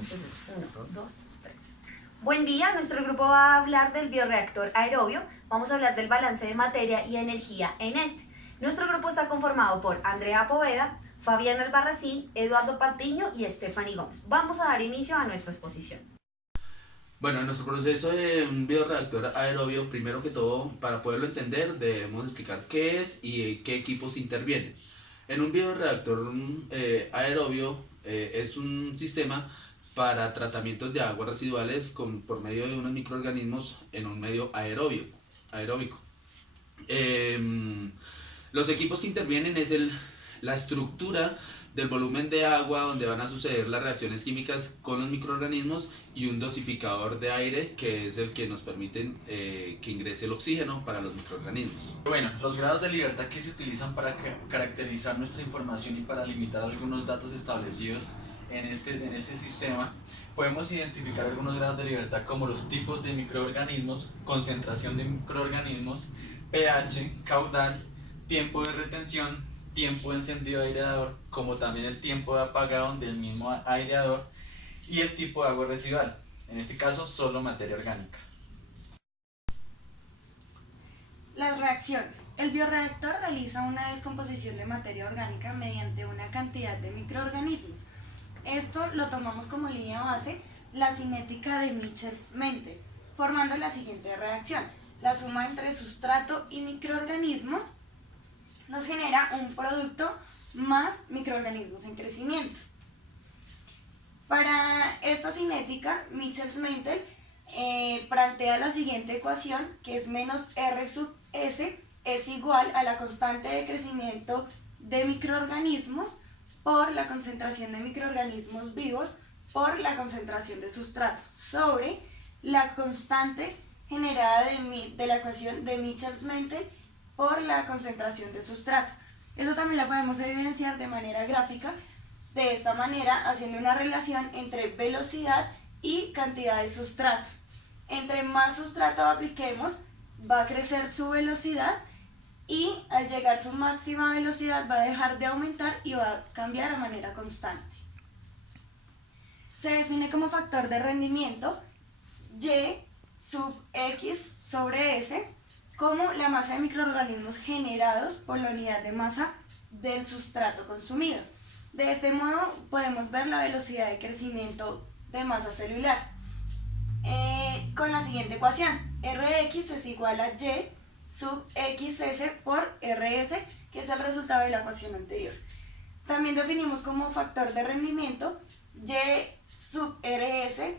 Entonces, 1, 2, 3. Buen día, nuestro grupo va a hablar del bioreactor aerobio. Vamos a hablar del balance de materia y energía en este. Nuestro grupo está conformado por Andrea Poveda, Fabián Albarracín, Eduardo Patiño y Stephanie Gómez. Vamos a dar inicio a nuestra exposición. Bueno, en nuestro proceso de un bioreactor aerobio, primero que todo, para poderlo entender, debemos explicar qué es y qué equipos intervienen. En un bioreactor aerobio es un sistema para tratamientos de aguas residuales por medio de unos microorganismos en un medio aeróbico. Los equipos que intervienen es la estructura del volumen de agua donde van a suceder las reacciones químicas con los microorganismos y un dosificador de aire que es el que nos permite que ingrese el oxígeno para los microorganismos. Bueno, los grados de libertad que se utilizan para caracterizar nuestra información y para limitar algunos datos establecidos en este sistema, podemos identificar algunos grados de libertad como los tipos de microorganismos, concentración de microorganismos, pH, caudal, tiempo de retención, tiempo de encendido de aireador, como también el tiempo de apagado del mismo aireador y el tipo de agua residual, en este caso solo materia orgánica. Las reacciones. El bioreactor realiza una descomposición de materia orgánica mediante una cantidad de microorganismos. Esto lo tomamos como línea base la cinética de Michels-Menten, formando la siguiente reacción. La suma entre sustrato y microorganismos nos genera un producto más microorganismos en crecimiento. Para esta cinética, Michels-Menten plantea la siguiente ecuación, que es menos R sub S es igual a la constante de crecimiento de microorganismos por la concentración de microorganismos vivos por la concentración de sustrato sobre la constante generada de la ecuación de Michels-Menten por la concentración de sustrato. Eso también lo podemos evidenciar de manera gráfica, de esta manera haciendo una relación entre velocidad y cantidad de sustrato. Entre más sustrato apliquemos, va a crecer su velocidad y al llegar a su máxima velocidad va a dejar de aumentar y va a cambiar a manera constante. Se define como factor de rendimiento Y sub X sobre S como la masa de microorganismos generados por la unidad de masa del sustrato consumido. De este modo podemos ver la velocidad de crecimiento de masa celular con la siguiente ecuación. Rx es igual a Y sub XS por RS, que es el resultado de la ecuación anterior. También definimos como factor de rendimiento Y sub RS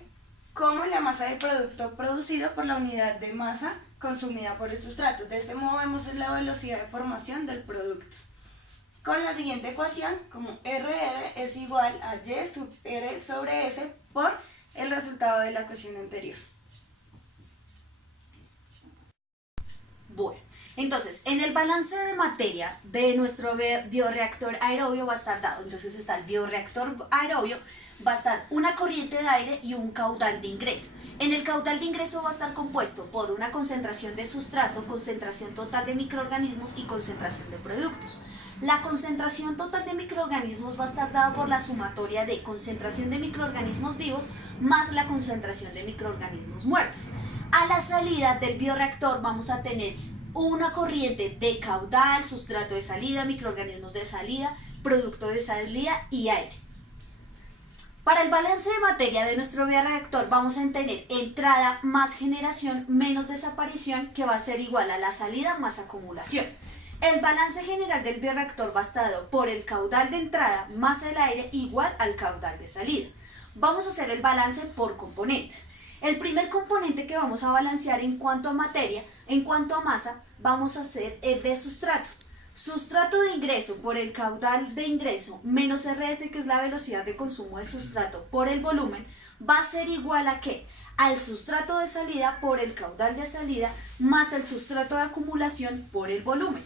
como la masa del producto producido por la unidad de masa consumida por el sustrato. De este modo vemos la velocidad de formación del producto. Con la siguiente ecuación, como RR es igual a Y sub R sobre S por el resultado de la ecuación anterior. Bueno, entonces, en el balance de materia de nuestro bioreactor aerobio va a estar dado. Entonces está el bioreactor aerobio, va a estar una corriente de aire y un caudal de ingreso. En el caudal de ingreso va a estar compuesto por una concentración de sustrato, concentración total de microorganismos y concentración de productos. La concentración total de microorganismos va a estar dada por la sumatoria de concentración de microorganismos vivos más la concentración de microorganismos muertos. A la salida del bioreactor vamos a tener una corriente de caudal, sustrato de salida, microorganismos de salida, producto de salida y aire. Para el balance de materia de nuestro bioreactor vamos a tener entrada más generación menos desaparición, que va a ser igual a la salida más acumulación. El balance general del bioreactor va a estar dado por el caudal de entrada más el aire igual al caudal de salida. Vamos a hacer el balance por componentes. El primer componente que vamos a balancear en cuanto a materia, en cuanto a masa, vamos a hacer el de sustrato. Sustrato de ingreso por el caudal de ingreso menos RS, que es la velocidad de consumo de sustrato por el volumen, va a ser igual a ¿qué? Al sustrato de salida por el caudal de salida más el sustrato de acumulación por el volumen.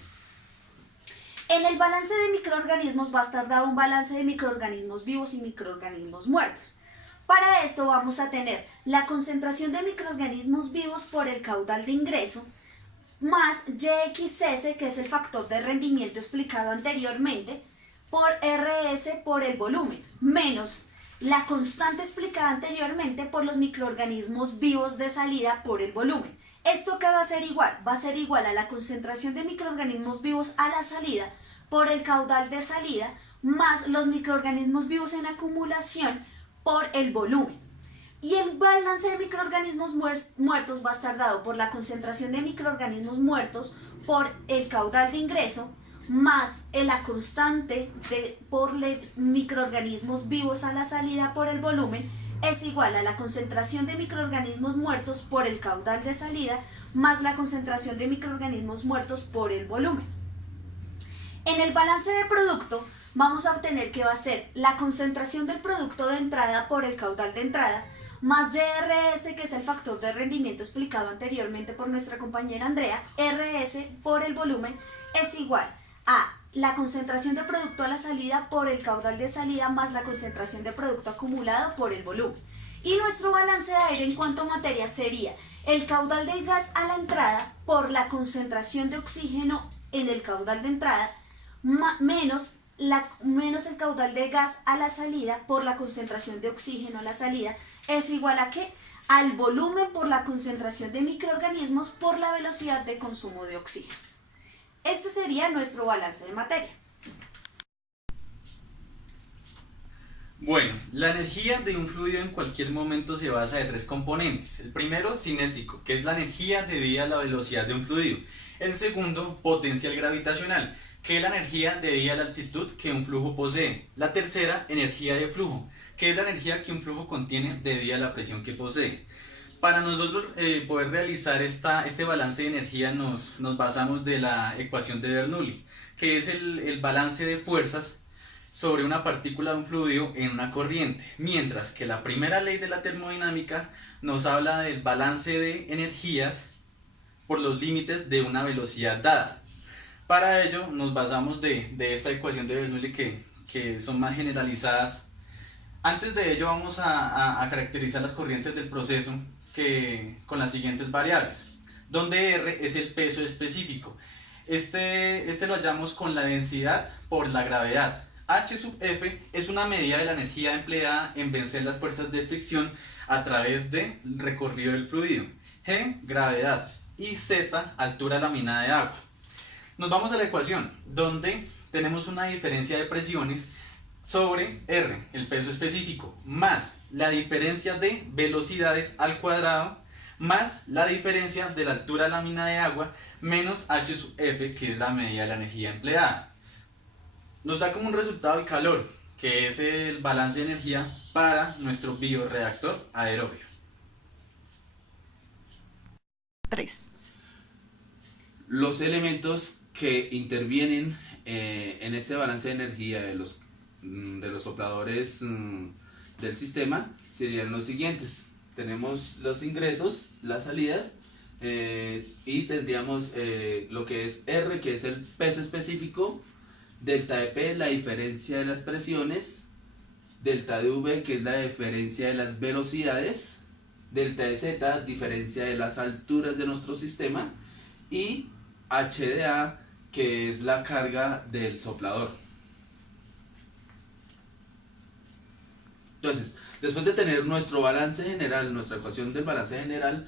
En el balance de microorganismos va a estar dado un balance de microorganismos vivos y microorganismos muertos. Para esto vamos a tener la concentración de microorganismos vivos por el caudal de ingreso más YXS, que es el factor de rendimiento explicado anteriormente, por RS por el volumen, menos la constante explicada anteriormente por los microorganismos vivos de salida por el volumen. ¿Esto qué va a ser igual? Va a ser igual a la concentración de microorganismos vivos a la salida por el caudal de salida más los microorganismos vivos en acumulación por el volumen. Y el balance de microorganismos muertos va a estar dado por la concentración de microorganismos muertos por el caudal de ingreso más la constante por microorganismos vivos a la salida por el volumen es igual a la concentración de microorganismos muertos por el caudal de salida más la concentración de microorganismos muertos por el volumen. En el balance de producto vamos a obtener que va a ser la concentración del producto de entrada por el caudal de entrada más YRS, que es el factor de rendimiento explicado anteriormente por nuestra compañera Andrea, RS por el volumen es igual a la concentración de producto a la salida por el caudal de salida más la concentración de producto acumulado por el volumen. Y nuestro balance de aire en cuanto a materia sería el caudal de gas a la entrada por la concentración de oxígeno en el caudal de entrada menos el caudal de gas a la salida por la concentración de oxígeno a la salida es igual a ¿qué? Al volumen por la concentración de microorganismos por la velocidad de consumo de oxígeno. Este sería nuestro balance de materia. Bueno, la energía de un fluido en cualquier momento se basa en tres componentes. El primero, cinético, que es la energía debida a la velocidad de un fluido. El segundo, potencial gravitacional, que es la energía debida a la altitud que un flujo posee. La tercera, energía de flujo, que es la energía que un flujo contiene debida a la presión que posee. Para nosotros poder realizar este balance de energía nos basamos de la ecuación de Bernoulli, que es el balance de fuerzas sobre una partícula de un fluido en una corriente, mientras que la primera ley de la termodinámica nos habla del balance de energías por los límites de una velocidad dada. Para ello nos basamos de esta ecuación de Bernoulli que son más generalizadas. Antes de ello vamos a caracterizar las corrientes del proceso con las siguientes variables, donde R es el peso específico. Este lo hallamos con la densidad por la gravedad. H sub F es una medida de la energía empleada en vencer las fuerzas de fricción a través del recorrido del fluido. G, gravedad. Y Z, altura laminada de agua. Nos vamos a la ecuación, donde tenemos una diferencia de presiones sobre R, el peso específico, más la diferencia de velocidades al cuadrado, más la diferencia de la altura lámina de agua, menos H sub F, que es la medida de la energía empleada. Nos da como un resultado el calor, que es el balance de energía para nuestro bioreactor aerobio. 3. Los elementos que intervienen en este balance de energía de los sopladores del sistema serían los siguientes. Tenemos los ingresos, las salidas, y tendríamos lo que es R, que es el peso específico, delta de P, la diferencia de las presiones, delta de V, que es la diferencia de las velocidades, delta de Z, diferencia de las alturas de nuestro sistema, y H de A, que es la carga del soplador. Entonces, después de tener nuestro balance general, nuestra ecuación del balance general,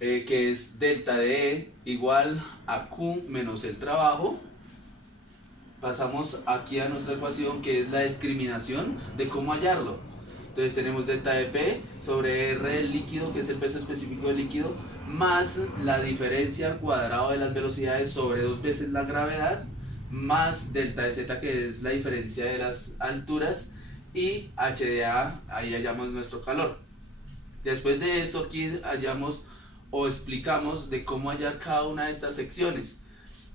que es delta de E igual a Q menos el trabajo, pasamos aquí a nuestra ecuación, que es la discriminación de cómo hallarlo. Entonces tenemos delta de P sobre R del líquido, que es el peso específico del líquido, más la diferencia al cuadrado de las velocidades sobre 2 veces la gravedad, más delta de Z, que es la diferencia de las alturas, y H de A, ahí hallamos nuestro calor. Después de esto aquí hallamos o explicamos de cómo hallar cada una de estas secciones.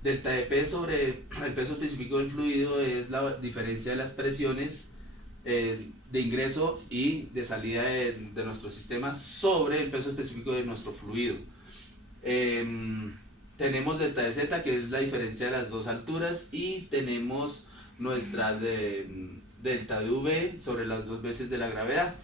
Delta de P sobre el peso específico del fluido es la diferencia de las presiones de ingreso y de salida de nuestro sistema sobre el peso específico de nuestro fluido. Tenemos delta de Z, que es la diferencia de las dos alturas, y tenemos nuestra delta de V sobre las 2 veces de la gravedad.